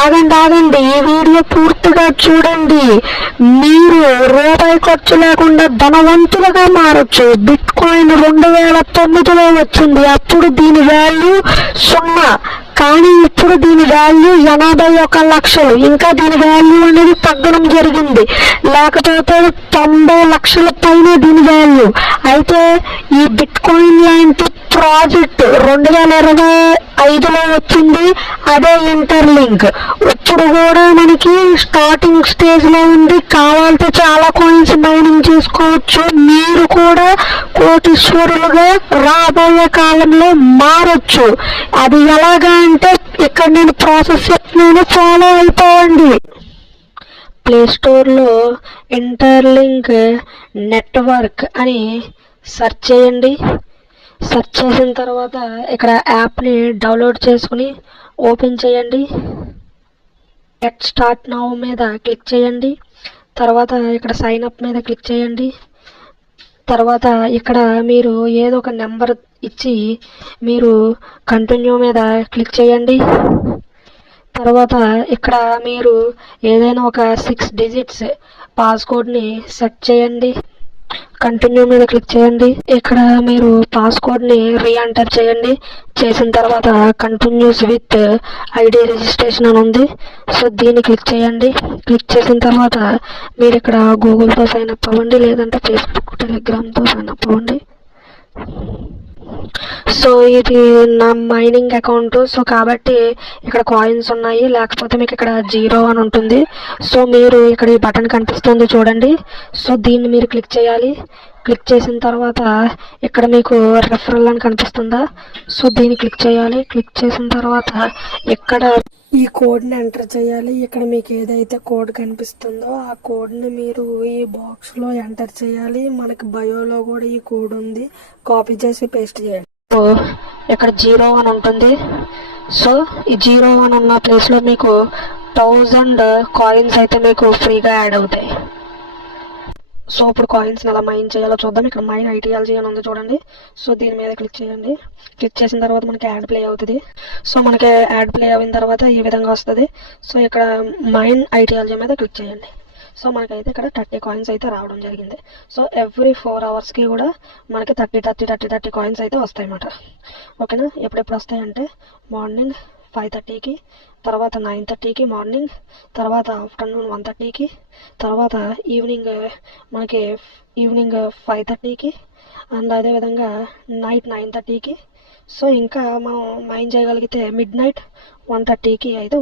ఆగండి ఆగండి, ఈ వీడియో పూర్తిగా చూడండి. మీరు రూపాయి ఖర్చు లేకుండా ధనవంతులుగా మారొచ్చు. బిట్ కాయిన్ 2009లో వచ్చింది. అప్పుడు దీని వాల్యూ 0, కానీ ఇప్పుడు దీని వాల్యూ 81 లక్షలు. ఇంకా దీని వాల్యూ అనేది తగ్గడం జరిగింది. లేకపోతే 90 లక్షల పైన దీని వాల్యూ. అయితే ఈ బిట్ కాయిన్ లాంటి ప్రాజెక్ట్ 2025లో వచ్చింది. అదే ఇంటర్లింక్. ఇప్పుడు కూడా మనకి స్టార్టింగ్ స్టేజ్ లో ఉంది. కావాలంటే చాలా కాయిన్స్ మైనింగ్ చేసుకోవచ్చు. మీరు కూడా కోటీశ్వరులుగా రాబోయే కాలంలో మారొచ్చు. అది ఎలాగా అంటే ఇక్కడ నేను ప్రాసెస్ చెప్తున్నాను, ఫాలో అయిపోండి. ప్లే స్టోర్లో ఇంటర్లింక్ నెట్వర్క్ అని సెర్చ్ చేయండి. సెర్చ్ చేసిన తర్వాత ఇక్కడ యాప్ని డౌన్లోడ్ చేసుకుని ఓపెన్ చేయండి. గెట్ స్టార్ట్ నౌ మీద క్లిక్ చేయండి. తర్వాత ఇక్కడ సైన్ అప్ మీద క్లిక్ చేయండి. తర్వాత ఇక్కడ మీరు ఏదో ఒక నెంబర్ ఇచ్చి మీరు కంటిన్యూ మీద క్లిక్ చేయండి. తర్వాత ఇక్కడ మీరు ఏదైనా ఒక 6 డిజిట్స్ పాస్కోడ్ని సెట్ చేయండి. కంటిన్యూ మీద క్లిక్ చేయండి. ఇక్కడ మీరు పాస్కోడ్ని రీఎంటర్ చేయండి. చేసిన తర్వాత కంటిన్యూస్ విత్ ఐడి రిజిస్ట్రేషన్ అని ఉంది. సో దీన్ని క్లిక్ చేయండి. క్లిక్ చేసిన తర్వాత మీరు ఇక్కడ గూగుల్తో సైన్ అప్ అవ్వండి, లేదంటే ఫేస్బుక్, టెలిగ్రామ్తో సైన్ అప్ అవ్వండి. సో ఇది నా మైనింగ్ అకౌంట్. సో కాబట్టి ఇక్కడ కాయిన్స్ ఉన్నాయి, లేకపోతే మీకు ఇక్కడ 0 అని ఉంటుంది. సో మీరు ఇక్కడ ఈ బటన్ కనిపిస్తుంది చూడండి. సో దీన్ని మీరు క్లిక్ చేయాలి. క్లిక్ చేసిన తర్వాత ఇక్కడ మీకు రెఫరల్ అని కనిపిస్తుందా? సో దీన్ని క్లిక్ చేయాలి. క్లిక్ చేసిన తర్వాత ఇక్కడ ఈ కోడ్ని ఎంటర్ చేయాలి. ఇక్కడ మీకు ఏదైతే కోడ్ కనిపిస్తుందో ఆ కోడ్ని మీరు ఈ బాక్స్లో ఎంటర్ చేయాలి. మనకి బయోలో కూడా ఈ కోడ్ ఉంది. కాపీ చేసి పేస్ట్ చేయండి. సో ఇక్కడ 0 అని ఉంటుంది. సో ఈ 0 అని ఉన్న ప్లేస్లో మీకు 1000 కాయిన్స్ అయితే మీకు ఫ్రీగా యాడ్ అవుతాయి. సో ఇప్పుడు కాయిన్స్ని ఎలా మైన్ చేయాలో చూద్దాం. ఇక్కడ మైన్ ఐటీఎల్జీ అని ఉంది చూడండి. సో దీని మీద క్లిక్ చేయండి. క్లిక్ చేసిన తర్వాత మనకి యాడ్ ప్లే అవుతుంది. సో మనకి యాడ్ ప్లే అయిన తర్వాత ఈ విధంగా వస్తుంది. సో ఇక్కడ మైన్ ఐటీఎల్జీ మీద క్లిక్ చేయండి. సో మనకైతే ఇక్కడ 30 కాయిన్స్ అయితే రావడం జరిగింది. సో ఎవ్రీ 4 అవర్స్కి కూడా మనకి 30 కాయిన్స్ అయితే వస్తాయి అన్నమాట. ఓకేనా? ఎప్పుడెప్పుడు వస్తాయంటే మార్నింగ్ 5:30కి, తర్వాత 9:30కి మార్నింగ్, తర్వాత ఆఫ్టర్నూన్ 1:30కి, తర్వాత ఈవినింగ్ మనకి ఈవినింగ్ 5:30కి, అండ్ అదేవిధంగా నైట్ 9:30కి. సో ఇంకా మనం మైన్ చేయగలిగితే మిడ్ నైట్ 1:30కి అయితే